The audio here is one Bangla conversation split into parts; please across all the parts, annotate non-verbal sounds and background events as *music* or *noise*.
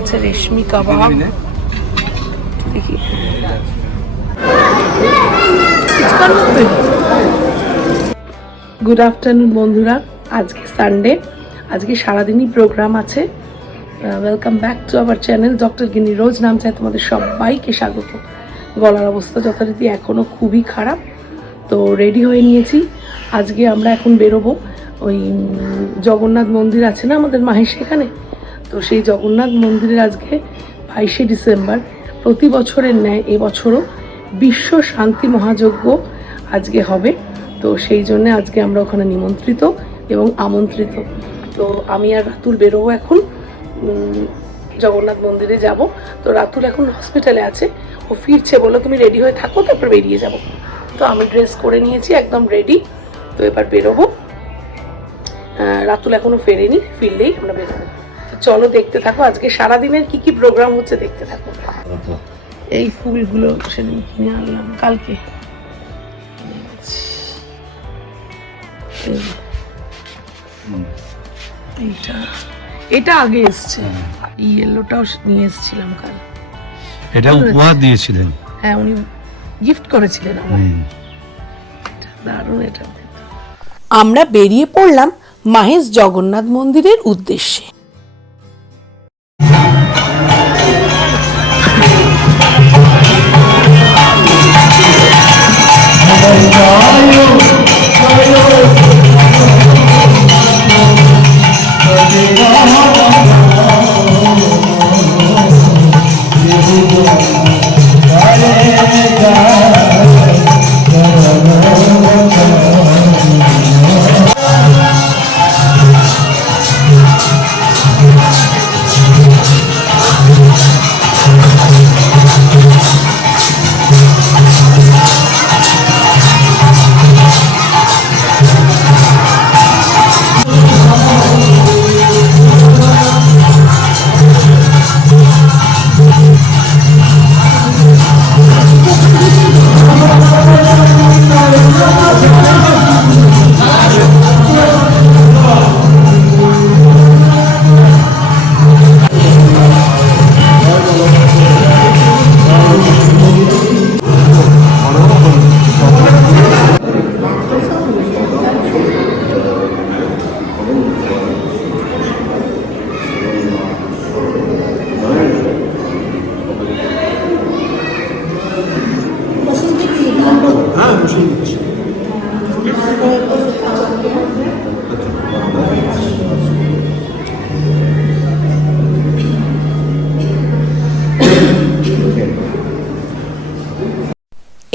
আছে রেশমি কাবাব। দেখি। গুড আফটারনুন বন্ধুরা। আজকে সানডে আজকে সারাদিনই প্রোগ্রাম আছে। Welcome back to our channel doctor Ginny Rose নাম চাই তোমাদের সবাইকে স্বাগত। গলার অবস্থা যথারীতি এখনও খুবই খারাপ তো রেডি হয়ে নিয়েছি। আজকে আমরা এখন বেরোবো। ওই জগন্নাথ মন্দির আছে না আমাদের মাহেশ সেখানে তো সেই জগন্নাথ মন্দিরের আজকে বাইশে ডিসেম্বর। প্রতি বছরের ন্যায় এবছরও বিশ্ব শান্তি মহাযজ্ঞ আজকে হবে। তো সেই জন্য আজকে আমরা ওখানে নিমন্ত্রিত এবং আমন্ত্রিত। তো আমি আর রাতুল বেরোবো এখন। জগন্নাথ মন্দিরে যাব। তো রাতুল এখন হসপিটালে আছে। ও ফিরছে বলো তুমি রেডি হয়ে থাকো, তারপর বেরিয়ে যাব। তো আমি ড্রেস করে নিয়েছি, একদম রেডি তো এবার বেরোবো। রাতুল এখনও ফেরেনি, ফিরলেই আমরা বেরোবো। চলো দেখতে থাকো। আজকে সারাদিনের কি কি প্রোগ্রাম হচ্ছে দেখতে থাকো। এই ফুলগুলো সেদিন কিনে আনলাম কালকে। এইটা। এটা আগে এসছে। এই ইয়েলোটাও নিয়ে এসেছিলাম কাল। এটা উপহার দিয়েছিলেন। হ্যাঁ উনি গিফট করেছিলেন আমার হুম। দারুণ এটা। আমরা বেরিয়ে পড়লাম মাহেশ জগন্নাথ মন্দিরের উদ্দেশ্যে।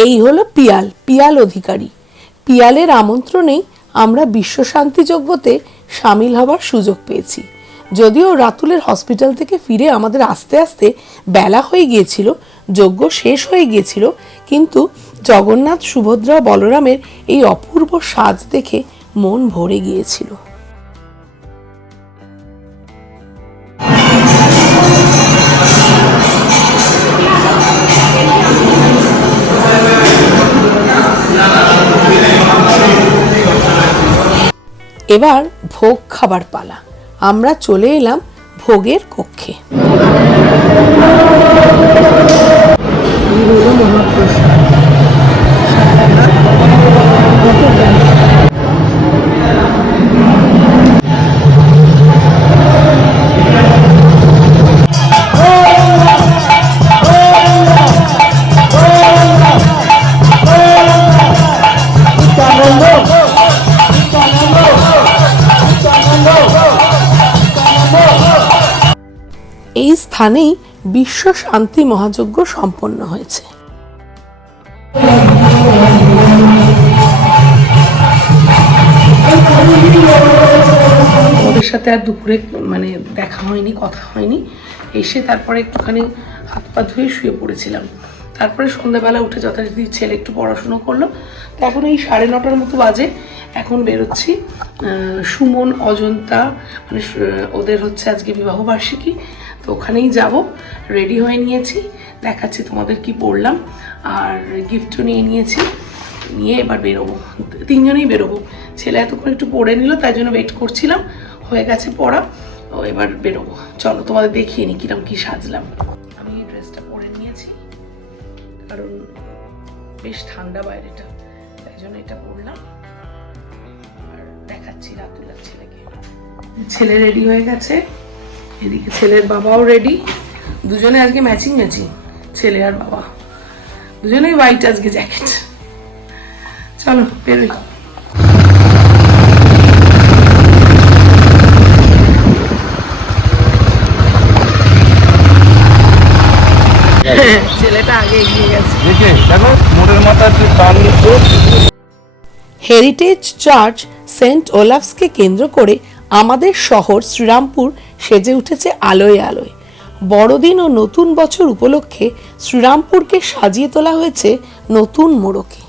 এই হলো পিয়াল পিয়াল অধিকারী। পিয়ালের আমন্ত্রণেই আমরা বিশ্ব শান্তি যজ্ঞতে সামিল হবার সুযোগ পেয়েছি। যদিও রাতুলের হসপিটাল থেকে ফিরে আমাদের আস্তে আস্তে বেলা হয়ে গিয়েছিল, যজ্ঞ শেষ হয়ে গিয়েছিল, কিন্তু জগন্নাথ সুভদ্রা বলরামের এই অপূর্ব সাজ দেখে মন ভরে গিয়েছিল। এবার ভোগ খাবার পালা। আমরা চলে এলাম ভোগের কক্ষে। এই স্থানেই বিশ্ব শান্তি মহাযজ্ঞ সম্পন্ন হয়েছে। ওদের সাথে আর দুপুরে মানে দেখা হয়নি, কথা হয়নি। এসে তারপরে একটুখানি হাত পা ধুয়ে শুয়ে পড়েছিলাম। তারপরে সন্ধ্যাবেলা উঠে যথারীতি ছেলে একটু পড়াশুনো করল। তো এখন এই সাড়ে নটার মতো বাজে। এখন বেরোচ্ছি সুমন, অজন্তা মানে ওদের হচ্ছে আজকে বিবাহবার্ষিকী তো ওখানেই যাব। রেডি হয়ে নিয়েছি। দেখাচ্ছি তোমাদের কি পড়লাম আর গিফটও নিয়ে নিয়েছি। নিয়ে এবার বেরোবো। তিনজনেই বেরোবো। ছেলে এতক্ষণ একটু পড়ে নিল, তাই জন্য ওয়েট করছিলাম। হয়ে গেছে পড়া। ও এবার বেরোবো। চলো তোমাদের দেখিয়ে নি কিরম কি সাজলাম। আমি এই ড্রেসটা পরে নিয়েছি। কারণ বেশ ঠান্ডা বাইরেটা। তাই জন্য এটা পরলাম। আর দেখাচ্ছি রাতুলার ছেলেকে। ছেলে রেডি হয়ে গেছে। এদিকে ছেলের বাবাও রেডি দুজনে আজকে ম্যাচিং ম্যাচিং ছেলে আর বাবা। দুজনেই হোয়াইট আজকে জ্যাকেট চলো বেরোই। *laughs* ছেলেটা আগে এগিয়ে গেছে। দেখে দেখো মোড়ের মাথা টান হেরিটেজ চার্চ সেন্ট ওলাফসকে কেন্দ্র করে আমাদের শহর শ্রীরামপুর সেজে উঠেছে আলোয় আলোয়। বড়দিন ও নতুন বছর উপলক্ষে শ্রীরামপুরকে সাজিয়ে তোলা হয়েছে নতুন মোড়কে।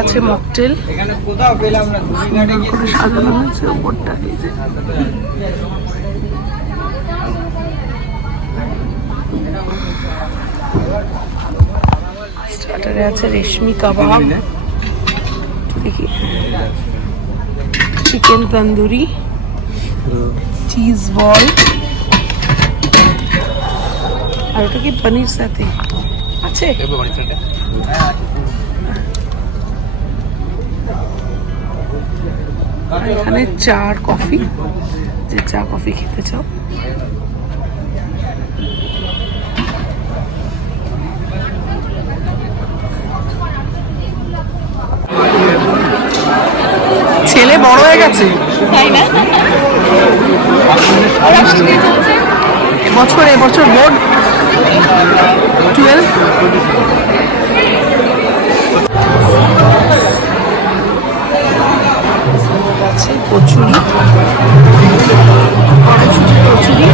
আছে মকটেল। এখানে কোথাও পেলাম না ধুলিঘাটে সাজানো হয়েছে ওপরটা এই যে স্টার্টারে আছে রেশমি কাবাব। দেখি। চিকেন তন্দুরি চিজ বল আর ওটা কি পনির সাথে? আছে? এখানে চা আর কফি। যে চা কফি খেতে চাও। বড় হয়ে গেছে। এবছর এবছর বোর্ড টুয়েলভ। আছে কচুরি। কড়াইশুটি কচুরি।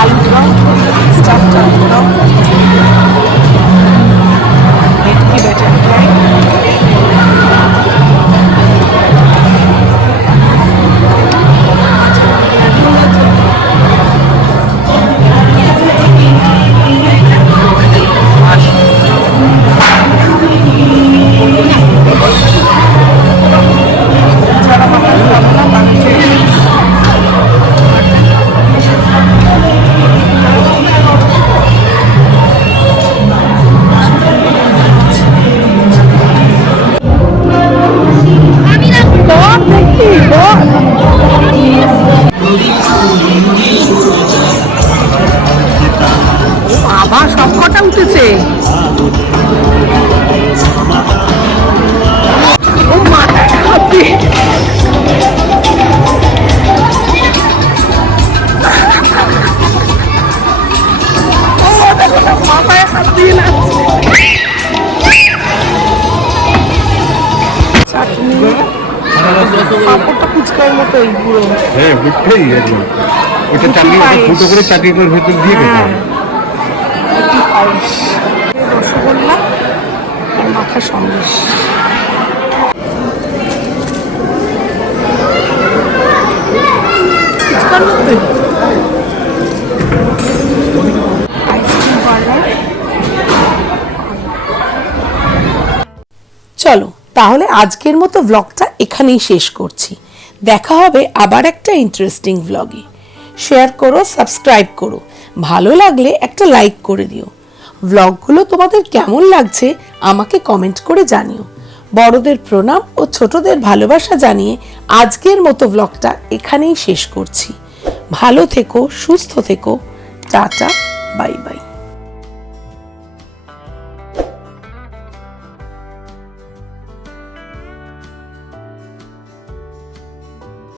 আলু দম স্টাফড আলু দম ভেটকি। একদম ওটা পায়েস। ফুটো করে চাটনি করে ভেতর দিয়ে খেতে হ্যাঁ। হবে। রসগোল্লা আর মাখা সন্দেশ। চলো তাহলে আজকের মতো ব্লগটা এখানেই শেষ করছি। দেখা হবে আবার একটা ইন্টারেস্টিং ব্লগে শেয়ার করো সাবস্ক্রাইব করো। ভালো লাগলে একটা লাইক করে দিও। ব্লগগুলো তোমাদের কেমন লাগছে আমাকে কমেন্ট করে জানিও। বড়দের প্রণাম ও ছোটদের ভালোবাসা জানিয়ে আজকের মতো ব্লগটা এখানেই শেষ করছি। ভালো থেকো, সুস্থ থেকো। Tata bye bye